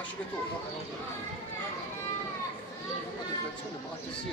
Asciugatore, no? Ma le persone morte sì.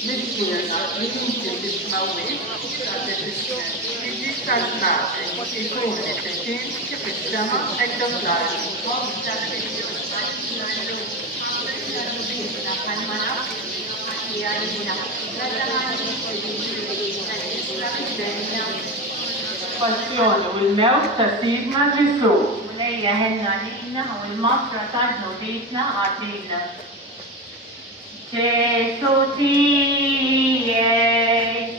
Nessuna inizia sessualmente risaltare e come sentenze pensano esemplari. Passione والموت تسيبنا جسوم وليا هنا لينا والمصر تجنو بيتنا عدينا Gesù ti è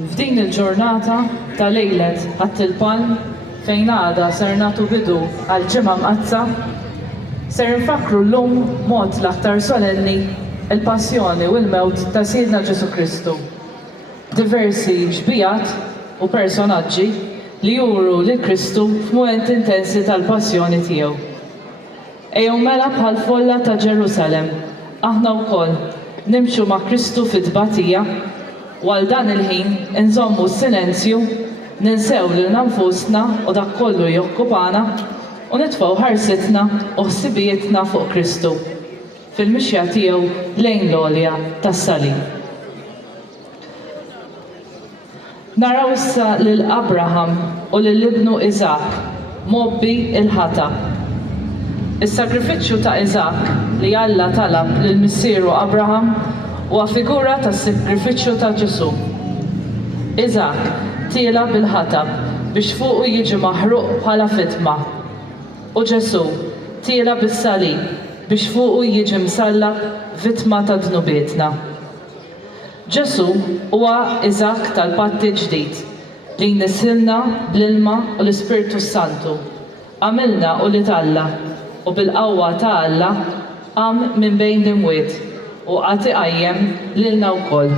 F'din il-ġurnata ta' lejlet ħadd il-palm fejn għada ser nagħtu bidu għal ġimgħa mqazza, ser infakru llum mod l-aktar solenni il-passjoni u l-mewt ta' Siedna Ġesu Kristu. Diversi ġbijat u personaġġi li juru lil Kristu f'mument intensi tal-passjoni tiegħu. Ejjew mela bħal folla ta' Ġerusalemm, aħna wkoll nimxu ma' Kristu fit-tbatija u għal dan il-ħin inżommu s-silenzju, ninsew lil nfusna u dak kollu jokkupana u nitfgħu ħarsitna u ħsibijietna fuq Kristu fil-mixja tiegħu lejn l-għolja tas-salib. Naraw issa lil Abraham u lil ibnu Isaac mobbi il-ħatab. Is-sagrifiċċju ta' Isaac li Alla talab lil missieru Abraham huwa figura tas-sagrifiċċju ta' Ġesu. Isaac tiela bil-ħatab biex fuqu jiġi maħruq bħala fitma. U Ġesu tiela bis-salib biex fuqu jiġi msallab vittma ta' dnubietna. Ġesu huwa Isaac tal-Patti ġdid li nisilna bl-ilma u l-Ispirtu Santu. Għamilna u li Alla u bil-qawwa ta' Alla qam minn bejn l-imwiet u għati qajjem lilna wkoll.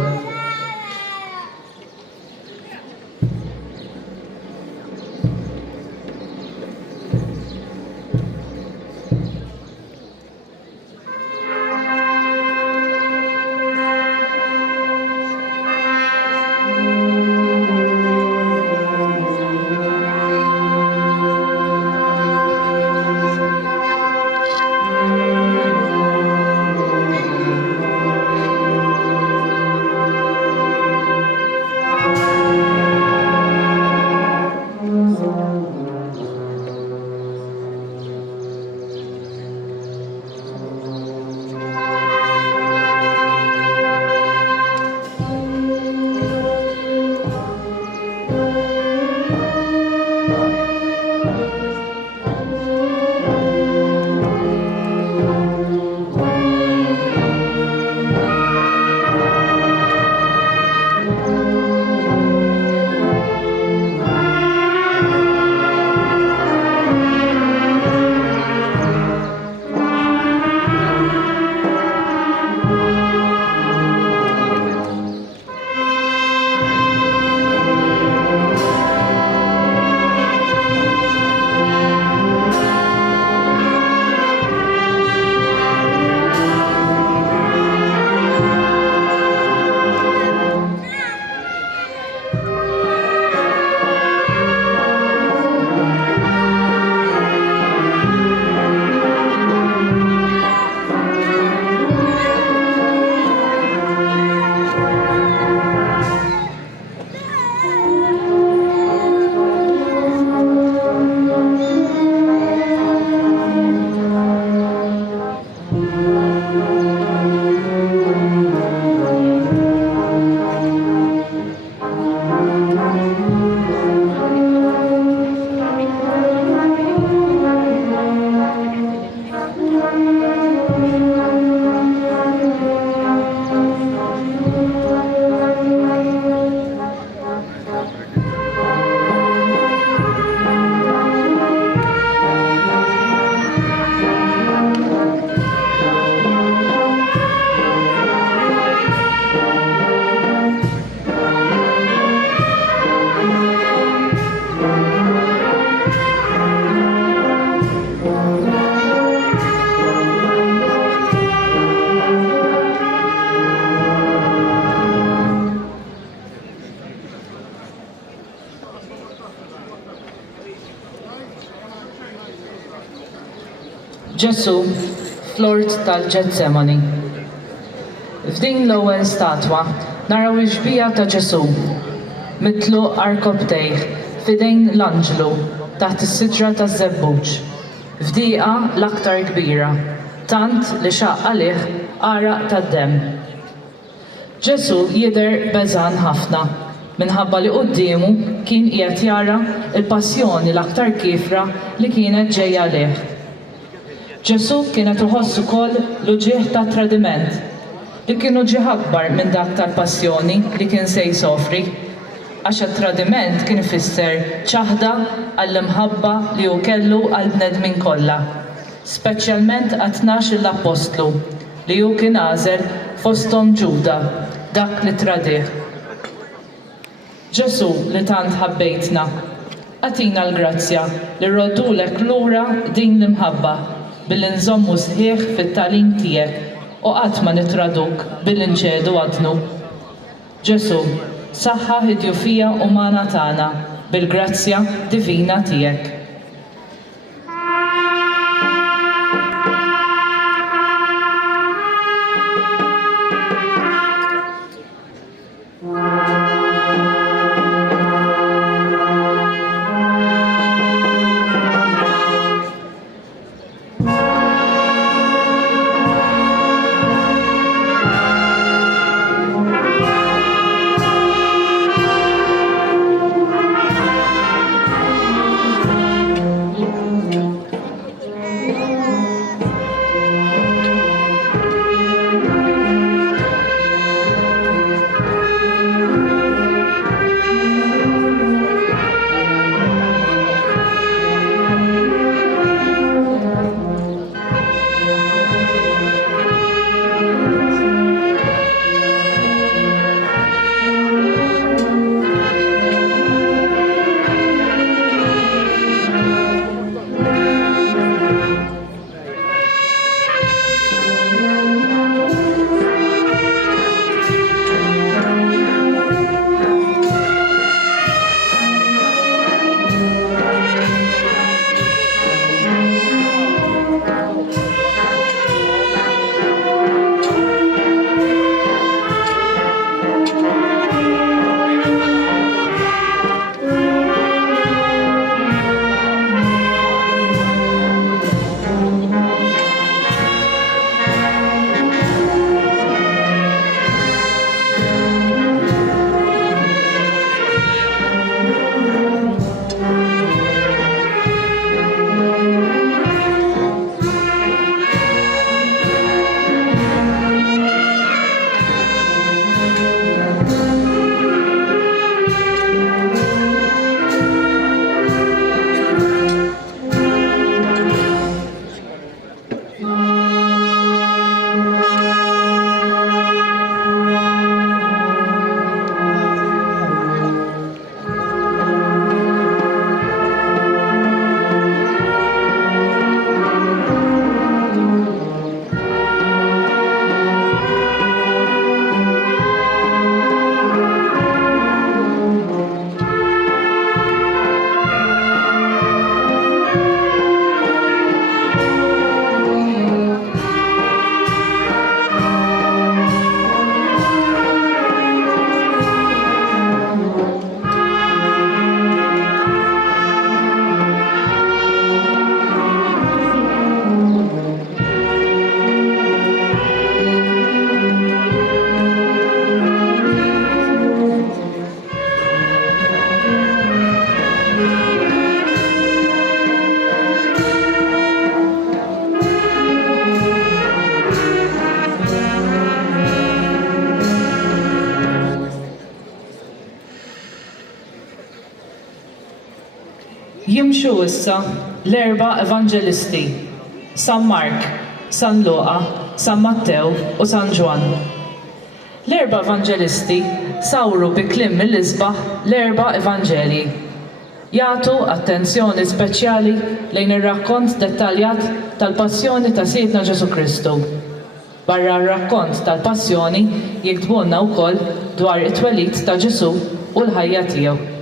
Ġesu fl-ort tal-Ġetsemani. F'din l-ewwel statwa naraw il-ġbija ta' Ġesu mitlu arkobtejh f'idejn l-anġlu taħt is-sidra taż-żebbuġ. F'dieqa l-aktar kbira, tant li xaq għalih għaraq tad-demm. Ġesu jidher beżan ħafna minħabba li qudiemu kien qiegħed jara l-passjoni l-aktar kiefra li kienet ġejja għalih. Ġesu kienet iħoss ukoll l-uġigħ ta' tradiment li kienu ġieħ akbar minn dak tal-passjoni li kien se jsofri għax it-tradiment kien ifisser ċaħda għall-imħabba li hu kellu għall-bnedmin kollha, speċjalment għat-tnax l-apostlu li hu kien għażel fosthom Ġuda, dak li tradih. Ġesu li tant ħabbejtna, għatina l-grazzja li rrodulek lura din l-imħabba billi nżommu sħiħ fit-talim tiegħek u qatt ma nitraduk billi nċedu għadnu. Ġesu, saħħaħ id-djufija umana tagħna bil-grazzja divina tiegħek. Jimxu issa l-erba' Evanġelisti, San Mark, San Luqa, San Mattew u San Ġwan. L-erba' Evanġelisti sawru bi kliem mill-isbaħ l-erba' Evanġeli. Jagħtu attenzjoni speċjali lejn ir-rakkont dettaljat tal-passjoni ta' Siedna Ġesu Kristu. Barra r-rakkont tal-passjoni jiktbulna wkoll dwar it-twelid ta' Ġesu u l-ħajja tiegħu.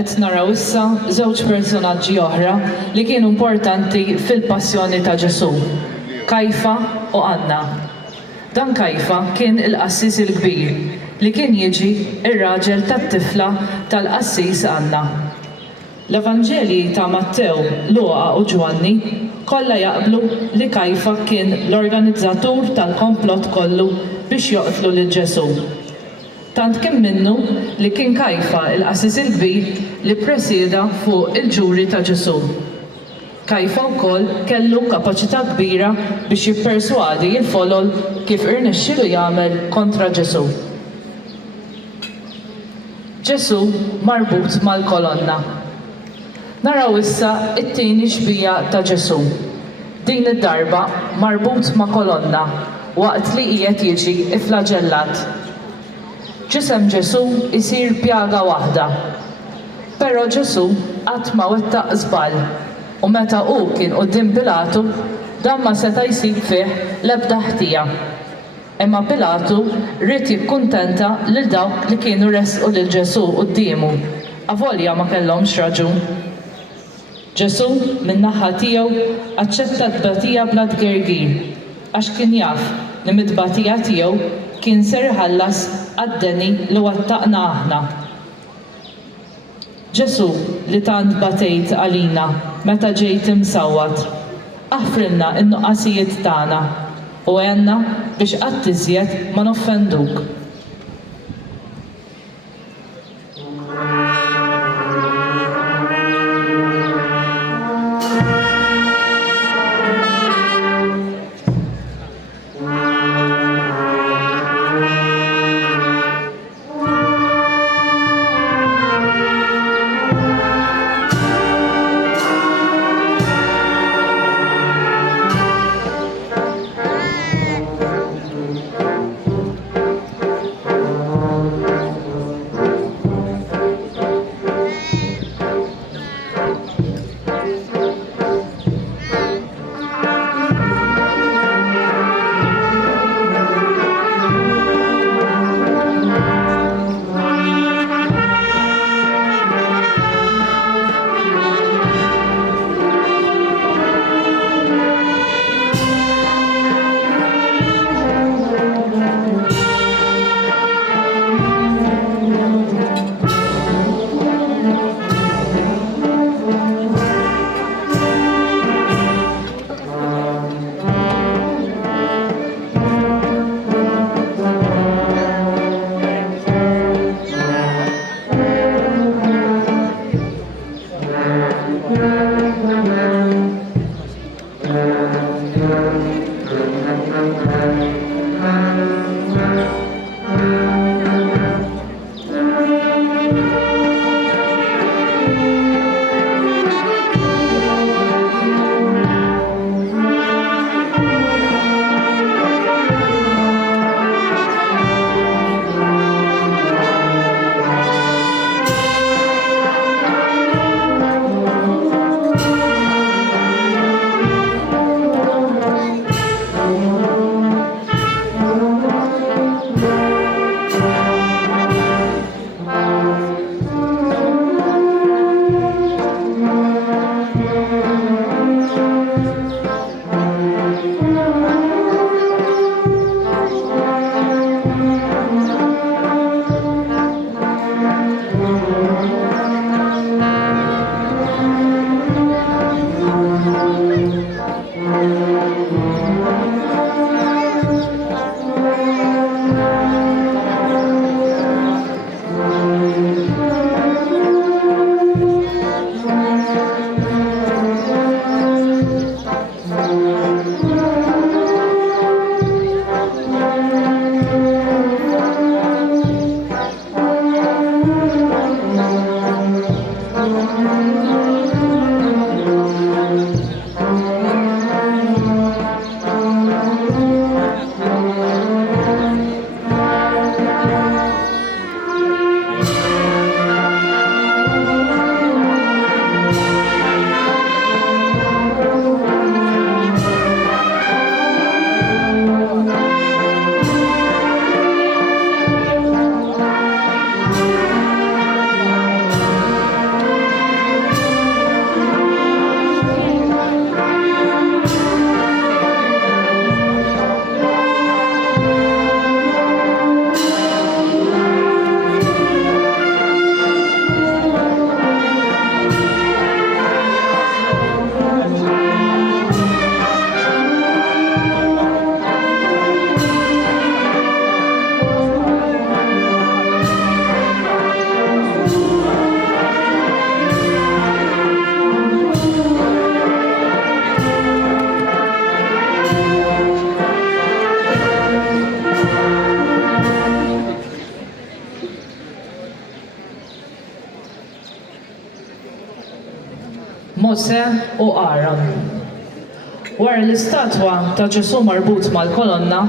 qed naraw issa żewġ personaġġi oħra li kienu importanti fil-passjoni ta' Ġesu, Kajfa u Anna. Dan Kajfa kien il-qassis il-kbir li kien jiġi ir-raġel tat-tifla tal-qassis Anna. L-Evanġelji ta' Mattew, Luqa u Ġwanni kollha jaqblu li Kajfa kien l-organizzatur tal-komplott kollu biex joqtlu lil Ġesu. Tant kien minnu li kien Kajfa il-qassis il-kbir li presjeda fuq il-ġuri ta' Ġesu. Kajfa wkoll kellu kapaċità kbira biex jipperswadi l-folol kif irnexxielu jagħmel kontra Ġesu. Ġesu marbut mal-kolonna. Naraw issa it-tieni xbija ta' Ġesu. Din id-darba marbut ma' kolonna waqt li qiegħed jiġi iflaġellat. Ġisem Ġesu jsir pjaga waħda. Però Ġesu qatt ma wettaq żball u meta hu kien quddiem Pilatu dan ma seta' jsib fih l-ebda ħtija. Imma Pilatu rrid jikkuntenta lil dawk li kienu resqu lil Ġesu qudiemu, avolja ma kellhomx raġun. Ġesu min-naħa tiegħu aċċetta t-tbatija bla tgergir għax kien jaf li mid-tbatija tiegħu kien ser iħallas għad-deni li wattaqna aħna. Ġesu li tant batejt għalina meta ġejt imsawwat, aħfrilna n-nuqqasijiet tagħna u għenna biex qatt iżjed ma noffenduk. Mose u Aaron. Wara l-istatwa ta' Ġesu marbut mal-kolonna,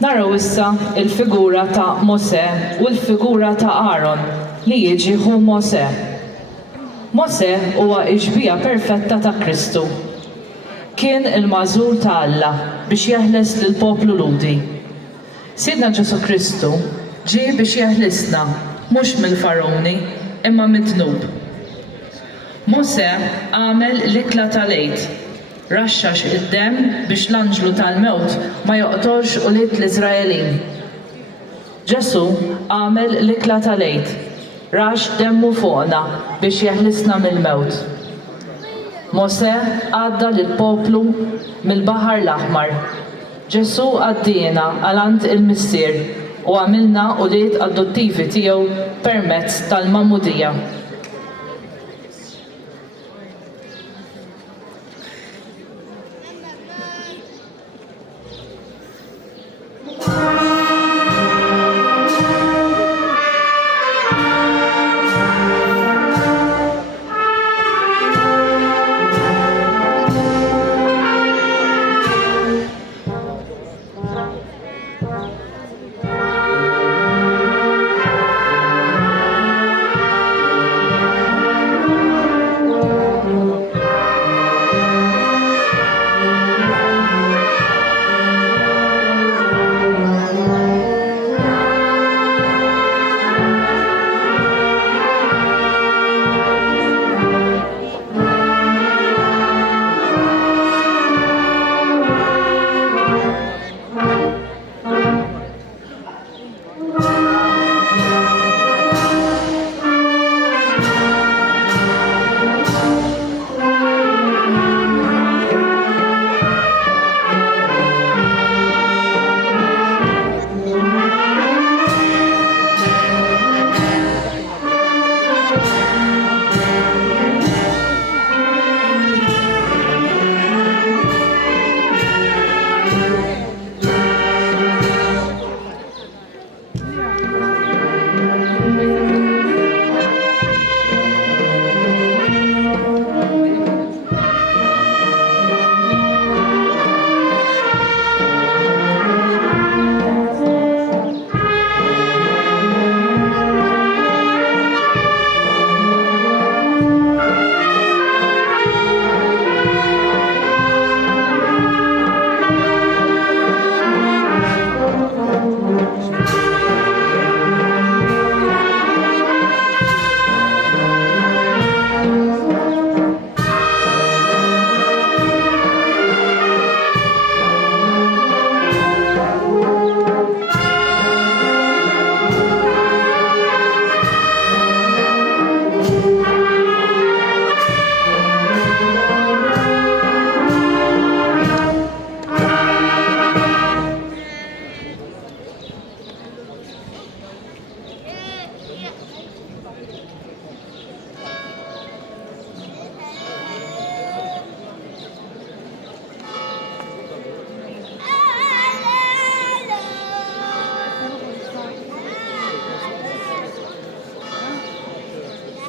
naraw issa il-figura ta' Mose u l-figura ta' Aaron li jiġi hu Mose. Mose huwa iġbija perfetta ta' Kristu. Kien il-mażur ta' Alla biex jeħles lill-poplu ludi. Sidna Ġesu Kristu ġie biex jeħlisna mhux mill-faroni imma mid-dnub. Mose għamel l-ikla tal-għid, raxxax id-dem biex l-anġlu tal-mewt ma joqtolx ulied l-Iżraelin. Ġesu għamel l-ikla tal-għid, rax demmu fuqna biex jeħlisna mill-mewt. Mose għadda lill-poplu mill-Baħar l-Aħmar. Ġesu għaddina għalant il-missier u għamilna ulied adottivi tiegħu permezz tal-Magħmudija.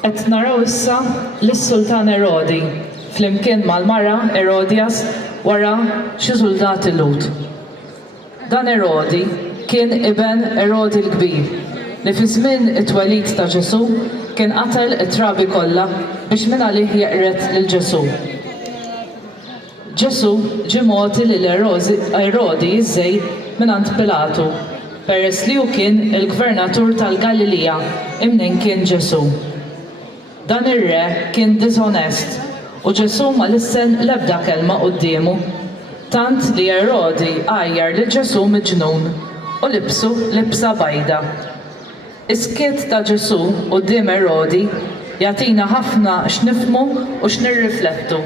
Qed naraw issa lis-Sultan Erodi flimkien mal-mara Erodias wara xi żuldati Lut. Dan Erodi kien iben Erodi l-Kbir li fi żmien it-twelid ta' Ġesu kien qatel it-trabi kollha biex minn għalih jeqret lil Ġesu. Ġesu ġie mogħti lil Erodi iż-żej mingħand Pilatu peress li hu kien il-gvernatur tal-Galilea imnejn kien Ġesu. Dan ir-re kien disonest u Ġesu ma lissen l-ebda kelma qudiemu, tant li Erodi għajjar lil Ġesu miġnun u libsu libsa bajda. Is-skiet ta' Ġesu quddiem Erodi jagħtina ħafna x'nifhmu u x'nirriflettu.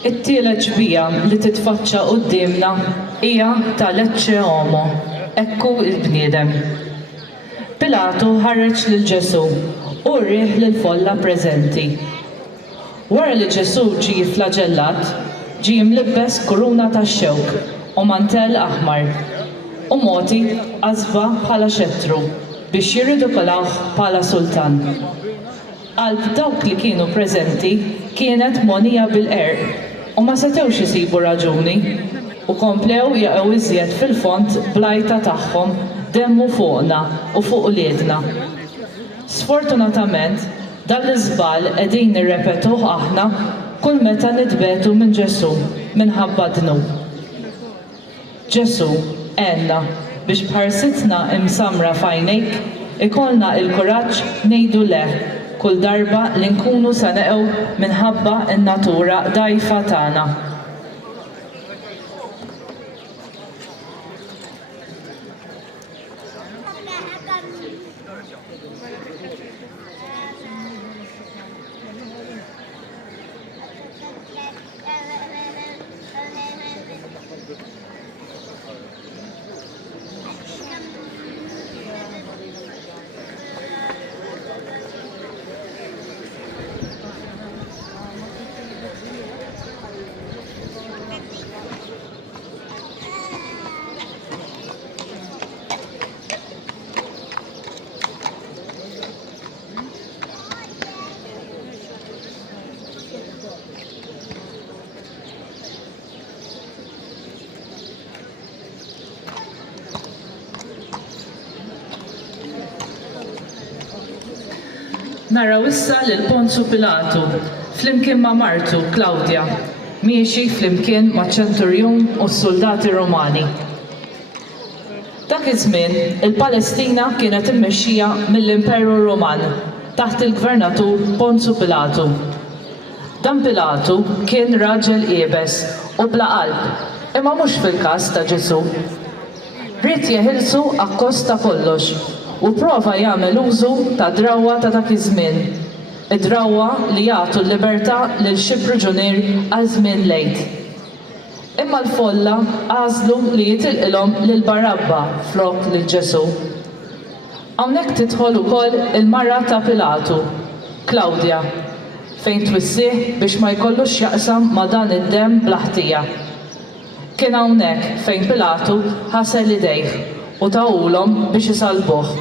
It-tielet ġbija li titfaċċa qudiemna hija tal-Ecce Homo, ekku il-bniedem. Pilatu ħareġ lil Ġesu u rrieħ lil folla preżenti. Wara li Ġesu ġie flaġellat, ġie mlibbes kuruna tax-xewk u mantell aħmar u moti qasba bħala xettru biex jirridikolawh bħala sultan. Qalb dawk li kienu preżenti kienet monija bil-qerq u ma setewx isibu raġuni u komplew jaqgħu iżjed fil-font blajta tagħhom demmu fuqna u fuq uliedna. Sfortunatament, dan l-iżbal qegħdin nirrepetuh aħna kull meta nitbetu minn Ġesu minħabba dnu. Ġesu, għenna biex bħarsitna imsamra f'għajnejk ikollna il-kuraġġ ngħidu le kull darba li nkunu se neqgħu minħabba n-natura dgħajfa tagħna. Naraw issa lil Ponzu Pilatu flimkien ma' martu Klawdja miexi flimkien ma' ċenturjun u s-soldati Romani. Dak iż-żmien il-Palestina kienet immexxija mill-Imperu Roman taħt il-Gvernatur Ponzu Pilatu. Dan Pilatu kien raġel qiebes u bla qalb Imma mhux fil-każ ta' Ġesu. Ried jeħilsu akkosta kollox u prova jagħmel użu ta' drawwa ta' dak iż-żmien. Id-drawwa li jagħtu l-libertà lil xi priġunier għal żmien lejt. Imma l-folla għażlu li jitilqilhom lil Barabba flok lil Ġesu. Hawnhekk tidħol ukoll il-mara ta' Pilatu, Klawdja, fejn twissih biex ma jkollux jaqsam ma' dan id-demm bl-ħtija. Kien hawnhekk fejn Pilatu ħasel idejh u tawulhom biex isalbuh.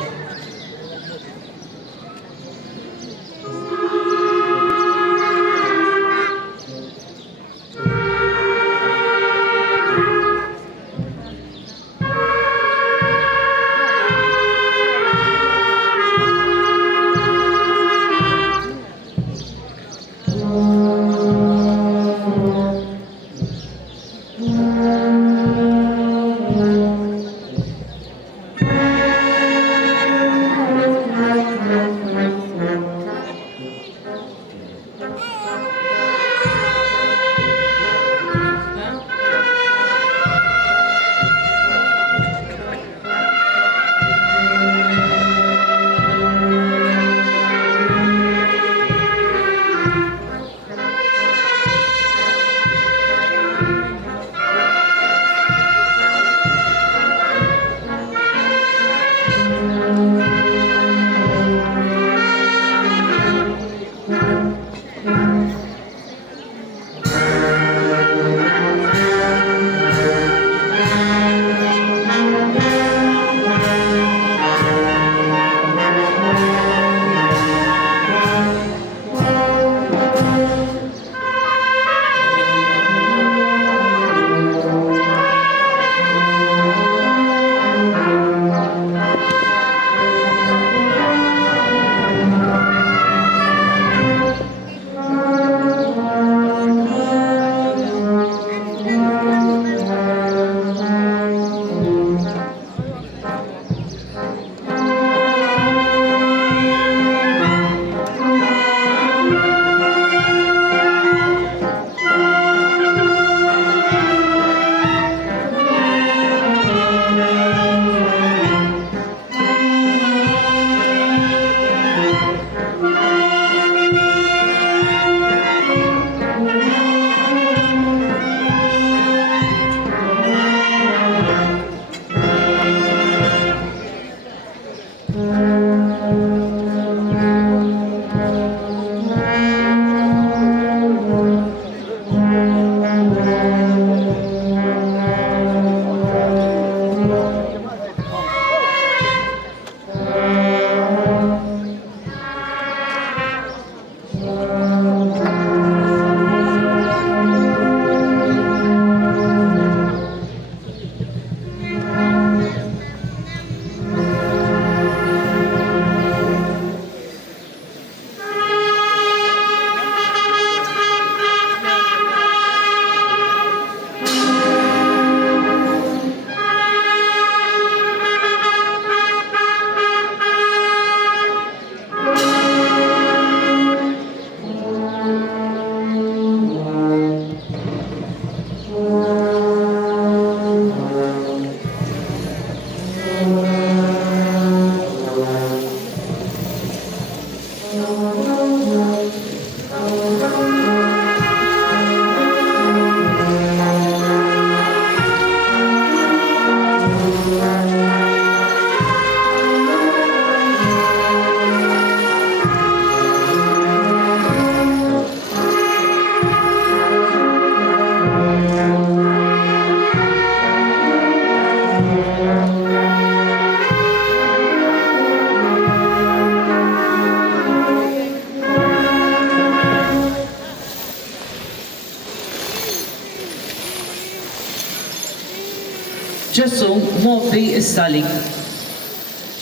Ġesu mobbi is-salib.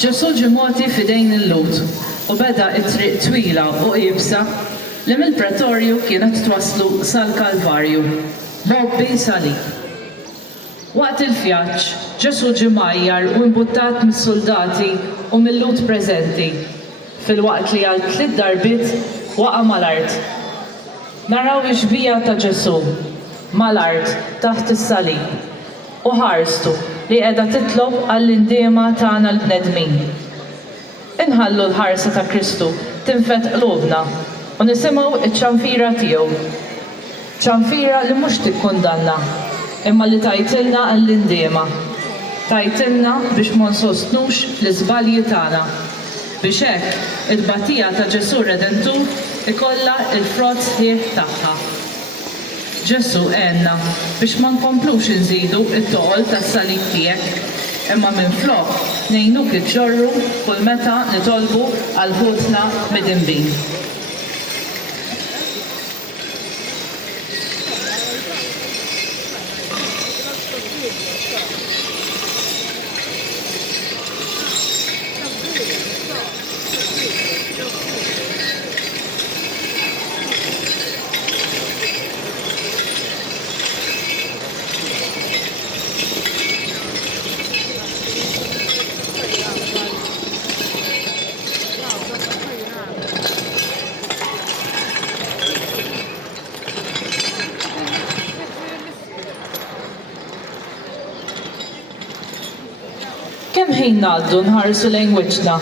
Ġesu ġie mogħti f'idejn il-Lut u beda t-triq twila u qiebsa li mill-Pretorju kienet twasslu sal-Kalvarju. Mobbi salib. Waqt il-vjaġġ, Ġesu ġie mgħajjar u imbuttat mis-soldati u mill-Lut preżenti, filwaqt li għal 3 darbiet waqa' mal-art. Naraw ix-xbija ta' Ġesu, mal-art taħt is-salib u ħarstu li qiegħda titlob għall-indiema tagħna l-bnedmin. Inħallu l-ħarsa ta' Kristu tinfet qlubna u nisimgħu iċ-ċanfira tiegħu. ċanfira li mhux tikkundanna, imma li tajtilna għall-indiema. Tajtilna biex ma nsostnux fl-iżbalji tagħna. Biex hekk it-tbatija ta' Ġesu Redentur ikollha il-frott sħiħ tagħha. Ġesu għenna biex ma nkomplux inżidu it-toqol tas-salib tiegħek, imma minflok ngħinuk iġġorru kull meta nitolbu għal ħutna mid-inbin. Kemm ħin ngħaddu nħarsu lejn wiċċna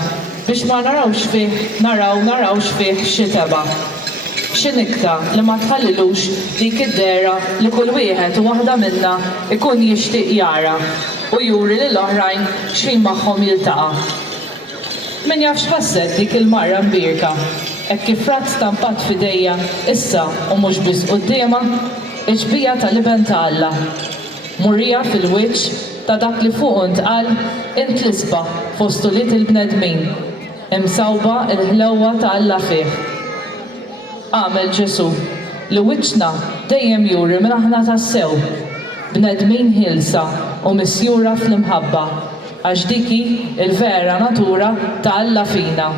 biex ma narawx fih narawx fih xi teba'. Xi nikta li ma tħallilux dik id-dera li kull wieħed u waħda minnha ikun jixtieq jara u juri lil oħrajn x'in magħhom jiltaqa'. Min jaf x'ħasset dik il-marra mbierka, hekk kif rat stampat f'idejja issa u mhux biss qudiemha iġbija tal-iben ta' Alla. Murija fil-wiċċ ta' dak li fuq ntqal intlisba fost uliet il-bnedmin, imsawba il-ħlewwa ta' Alla fih. Għamel Ġesu li wiċċna dejjem juri minn aħna tassew, bnedmin ħilsa u misjura fl-imħabba, għax diki il-vera natura ta' Alla fina.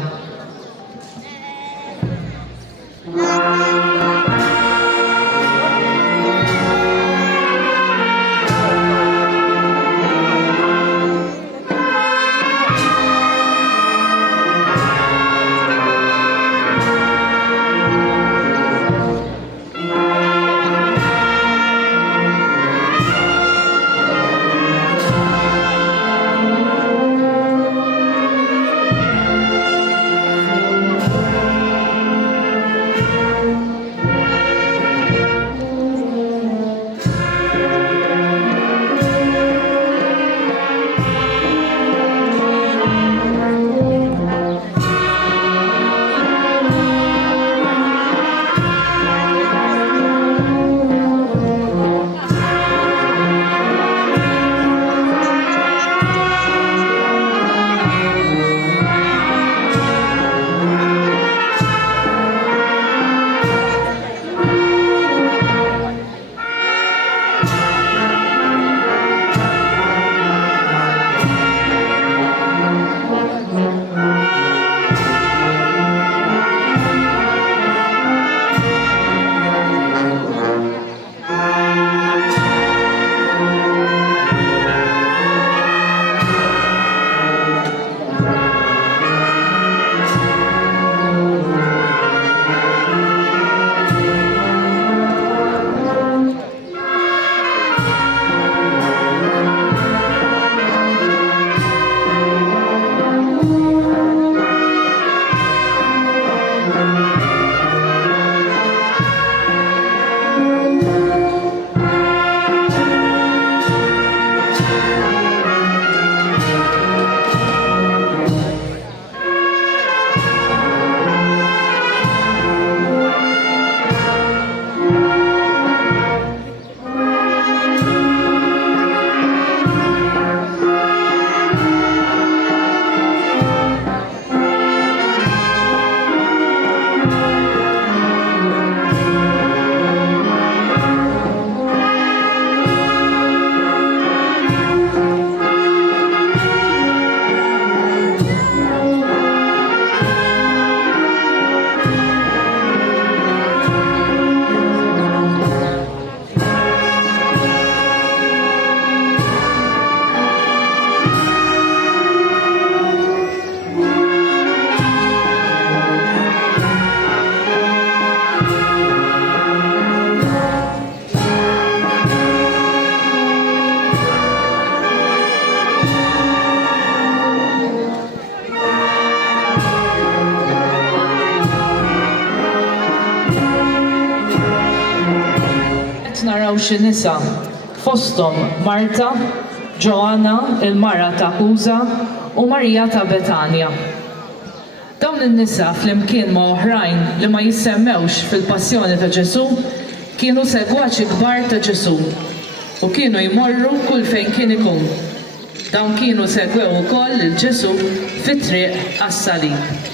qed naraw xi nisa fosthom Marta, Ġoanna il-mara ta' Kuża u Marija ta' Betanja. Dawn in-nisa flimkien ma' oħrajn li ma jissemmewx fil-passjoni ta' Ġesu kienu segwaċi kbar ta' Ġesu u kienu jmorru kull fejn kien ikun. Dawn kienu segwew ukoll lil Ġesu fit-triq għas-salib.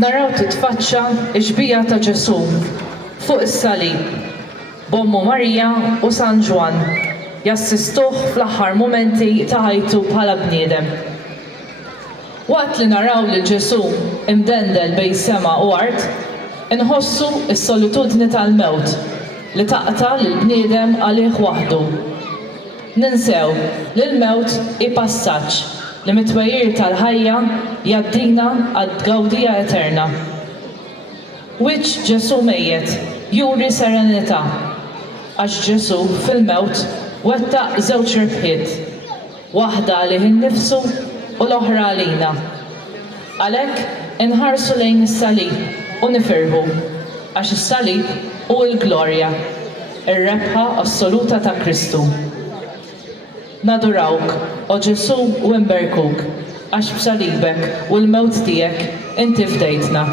Naraw titfaċċa x-xbija ta' Ġesu fuq is-salib b'Ommu Marija u San Ġwan jassistuh fl-aħħar mumenti ta' ħajtu bħala bniedem. Waqt li naraw lil Ġesu imdendel bejn sema u art, inħossu s-solitudni tal-mewt li taqta' lill-bniedem għalih waħdu. Ninsew li l-mewt hi passaġġ li mit-twejjir tal-ħajja jaddina għad-gawdija eterna. Wiċċ Ġesu mejjed juri serenità għax Ġesu fil-mewt wettaq żewġ rebħiet, waħda għalih innifsu u l-oħra għalina. Għalhekk inħarsu lejn is-salib u nifirħu għax is-salib hu l-glorja, ir-rebħa assoluta ta' Kristu. Nadurawk, o Ġesu u nberkuk, għax b'salibek u l-mewt tiegħek inti fdejtna.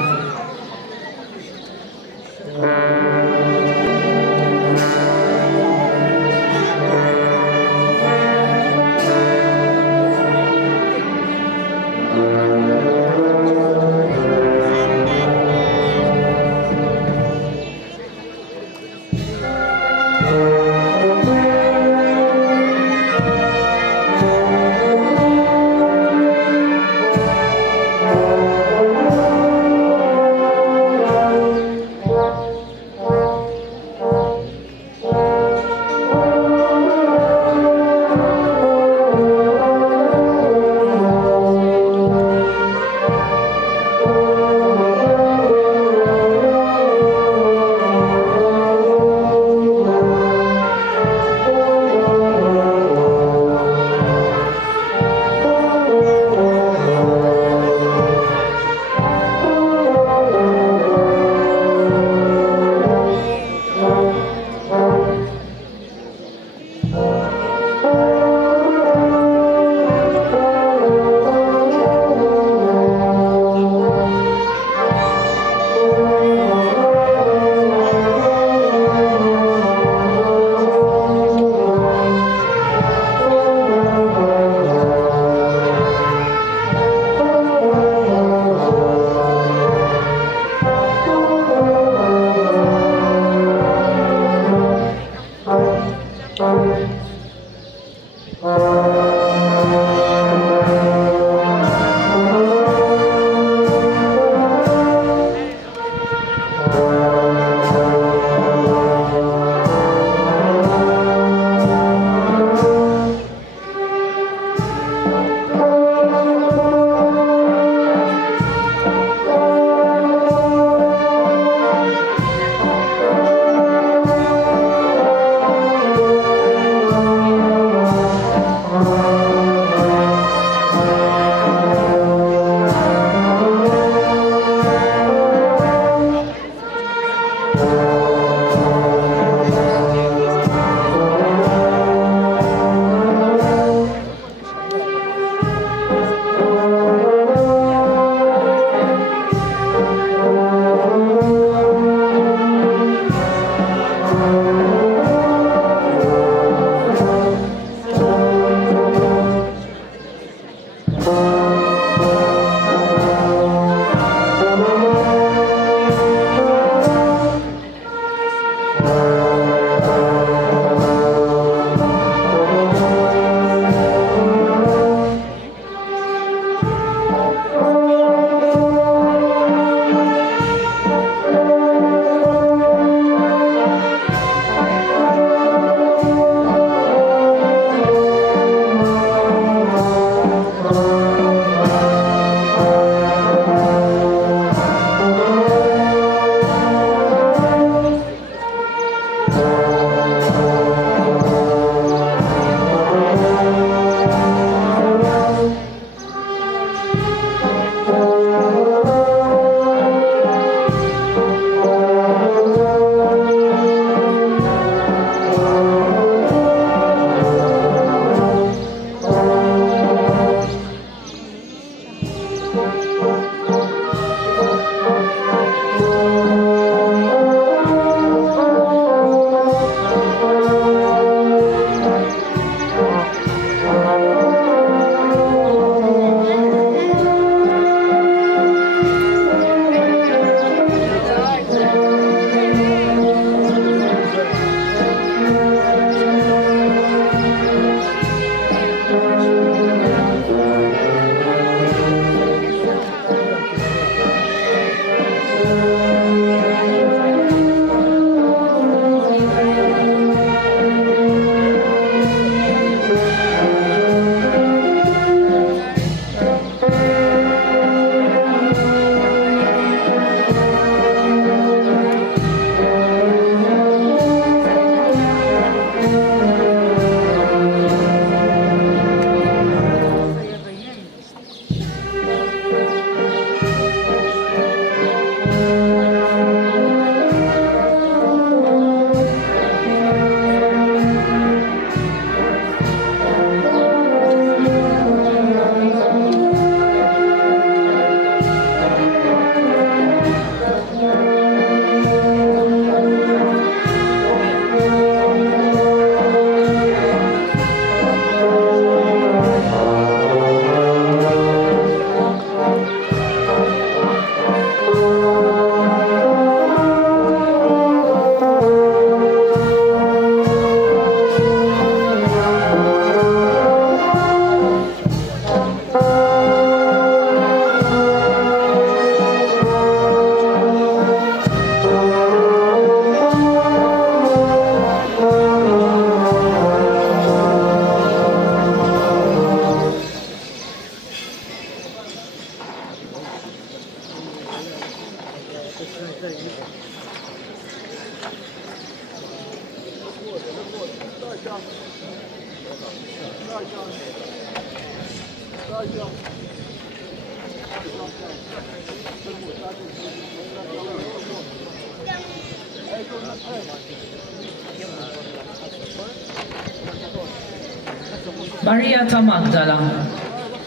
Marija ta' Magdala,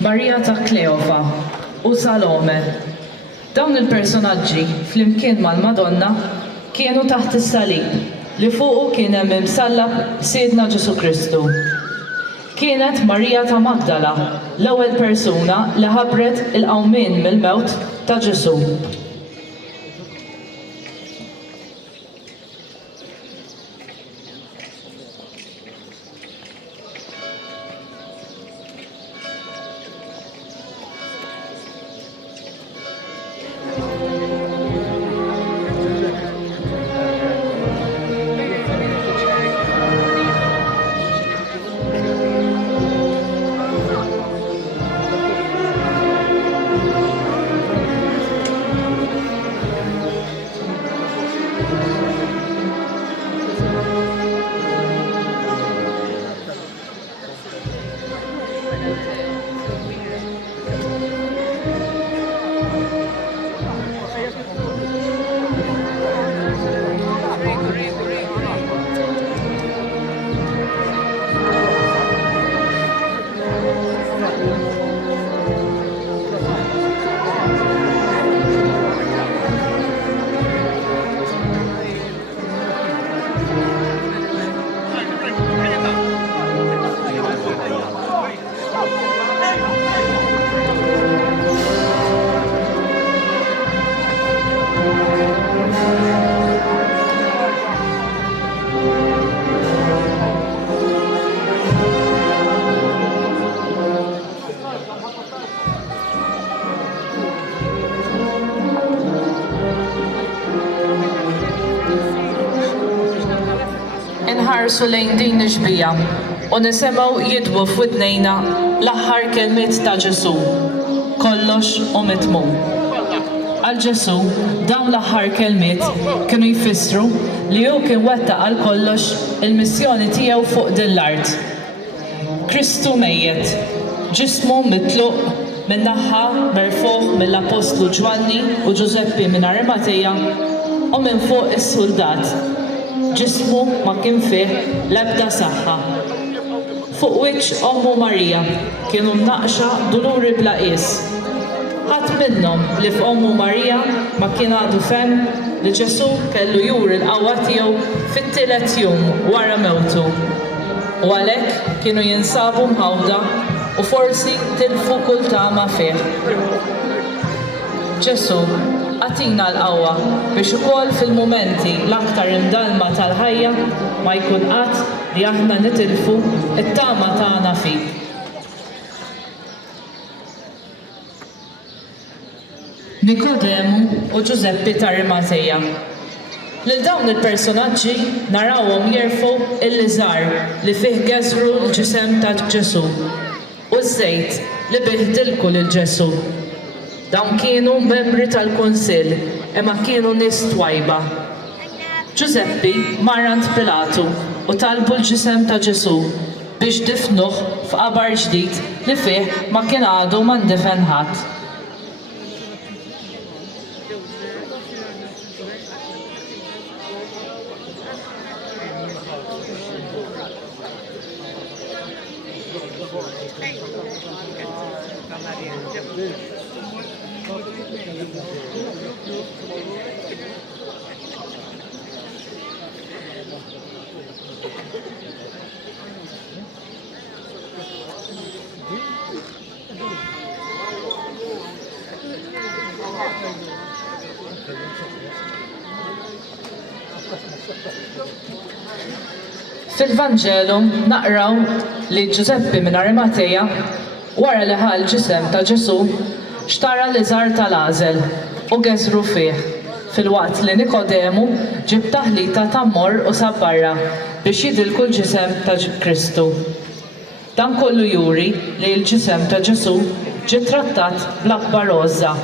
Marija ta' Kleofa u Salome. Dawn il-personaġġi flimkien mal-Madonna kienu taħt is-salib li fuqu kien hemm imsallab Siedna Ġesu Kristu. Kienet Marija ta' Magdala l-ewwel persuna li ħabbret il-qawmien mill-mewt ta' Ġesu. Inħarsu lejn din ix-xbija u nisimgħu jidwu f'widnejna l-aħħar kelmiet ta' Ġesu. Kollox u mitmu. Għal Ġesu dawn l-aħħar kelmiet kienu jfissru li hu kien wettaq għal kollox il-missjoni tiegħu fuq din l-art. Kristu mejjed, ġismu mitluq minn naħa merfuq mill-Apostlu Ġwanni u Ġuseppi minn Arimateja u minn fuq is-suldat. Ġismu ma kien fih l-ebda saħħa. Fuq wiċċ Ommu Marija kienu mnaqxa duluri bla qies. Ħadd minnhom li f'Ommu Marija ma kien għadu fehm li Ġesu kellu juri l-qawwa tiegħu fit-tielet jum wara mewtu. U għalhekk kienu jinsabu mħawda u forsi tilfu kull tama fih. Ġesu għatina l-qawwa biex ukoll fil-mumenti l-aktar imdalma tal-ħajja ma jkun qatt li aħna nitilfu it-tama tagħna fih. Nikodemu u Ġuseppi ta' Arimateja. Lil dawn il-personaġġi narawhom jerfgħu il-liżar li fih geżru l-ġisem ta' Ġesu u ż-żejt li bih dilku lil Ġesu. Dawn kienu membri tal-Kunsill imma kienu nies twajba. Ġuseppi marrant Pilatu u talbu l-ġisem ta' Ġesu biex difnuh f'qabar ġdid li fih ma kien għadu ma ndefen ħadd. Fil-Vanġelu naqraw li Ġuseppi minn Arimateja wara li ħal ġisem ta' Ġesu xtara l-iżar tal-għażel u geżru fih. Fil-waqt li Nikodemu ġib taħlita ta' mmorr u sab barra biex jidilku l-ġisem ta' Kristu. Dan kollu juri li l-ġisem ta' Ġesu ġie trattat bl-akbar għoża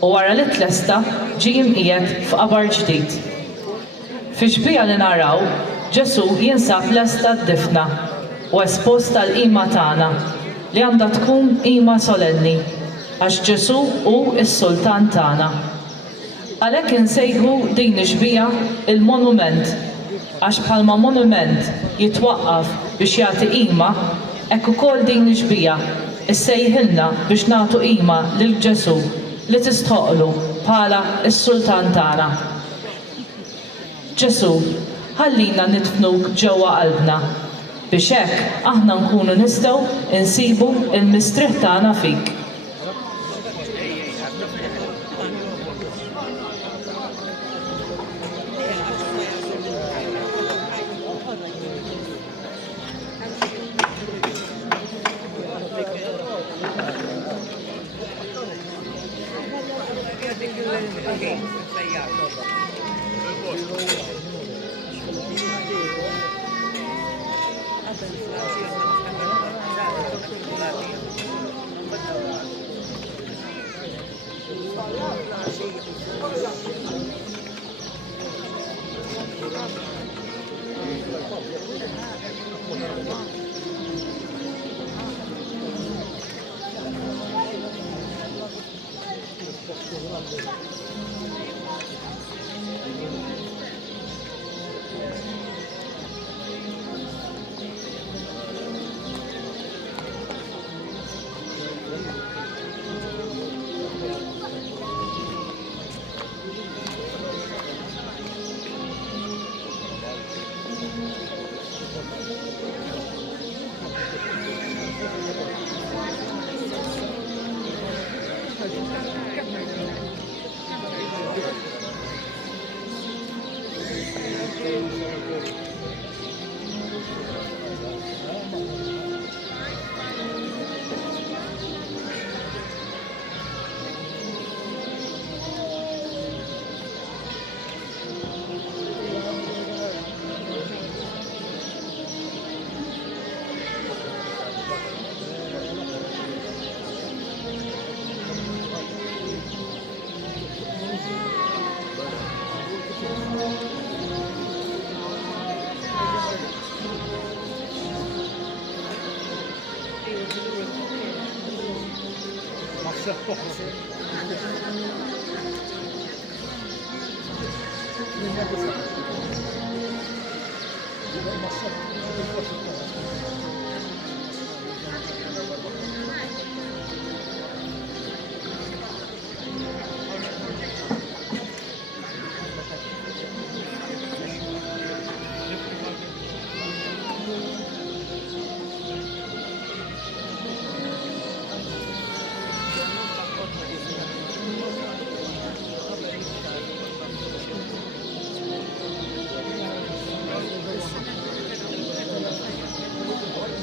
u wara li tlesta ġie mqiegħed f'qabar ġdid. Fi xbija li naraw Ġesu jinsab lesta d-difna u espost tal-qima tagħna li għandha tkun qima solenni għax Ġesu hu s-Sultan tagħna. Għalhekk insejħu din ix-xbija il-monument għax bħalma monument jitwaqqaf biex jagħti qima, hekk ukoll din ix-xbija issejħilna biex nagħtu qima lil Ġesu li tistħoqlu bħala s-Sultan tagħna. Ġesu, ħallina nidfnuk ġewwa qalbna biex hekk aħna nkunu nistgħu insibu l-mistrieħ tagħna fik.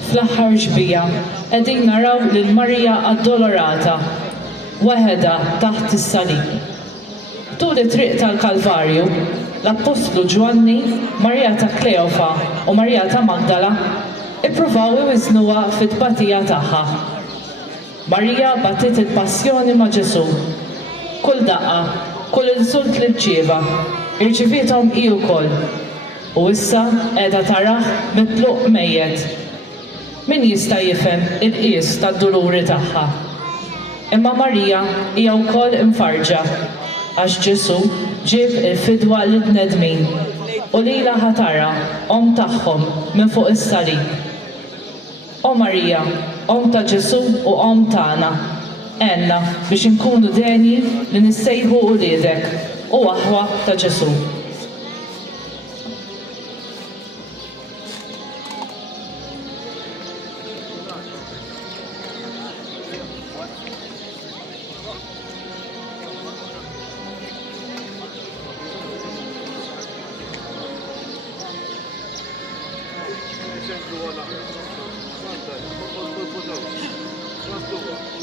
Fl-aħħar ġbija, qegħdin naraw lil Marija addolorata, waħedha taħt is-salib. Tul it-triq tal-Kalvarju, l-Apostlu Ġwanni, Marija ta' Kleofa u Marija ta' Magdala ippruvaw iwiżnuha fit-tbatija tagħha. Marija batit il-passjoni ma' Ġesu. Kull daqqa, kull insult li rċieva, irċiviethom hi wkoll. U issa qiegħda tarah mitluq mejjed. Min jista' jifhem il-qies tad-duluri tagħha. Imma Marija hija wkoll imfarġa għax Ġesu ġieb il-fidwa lid-bnedmin u lilha ħatara Om tagħhom minn fuq is-salib. O Marija, Om ta' Ġesu u Om tagħna, għenna biex inkunu denji li nissejħu uliedek u aħwa ta' Ġesu. Guarda, guarda, guarda, guarda, guarda, guarda, guarda,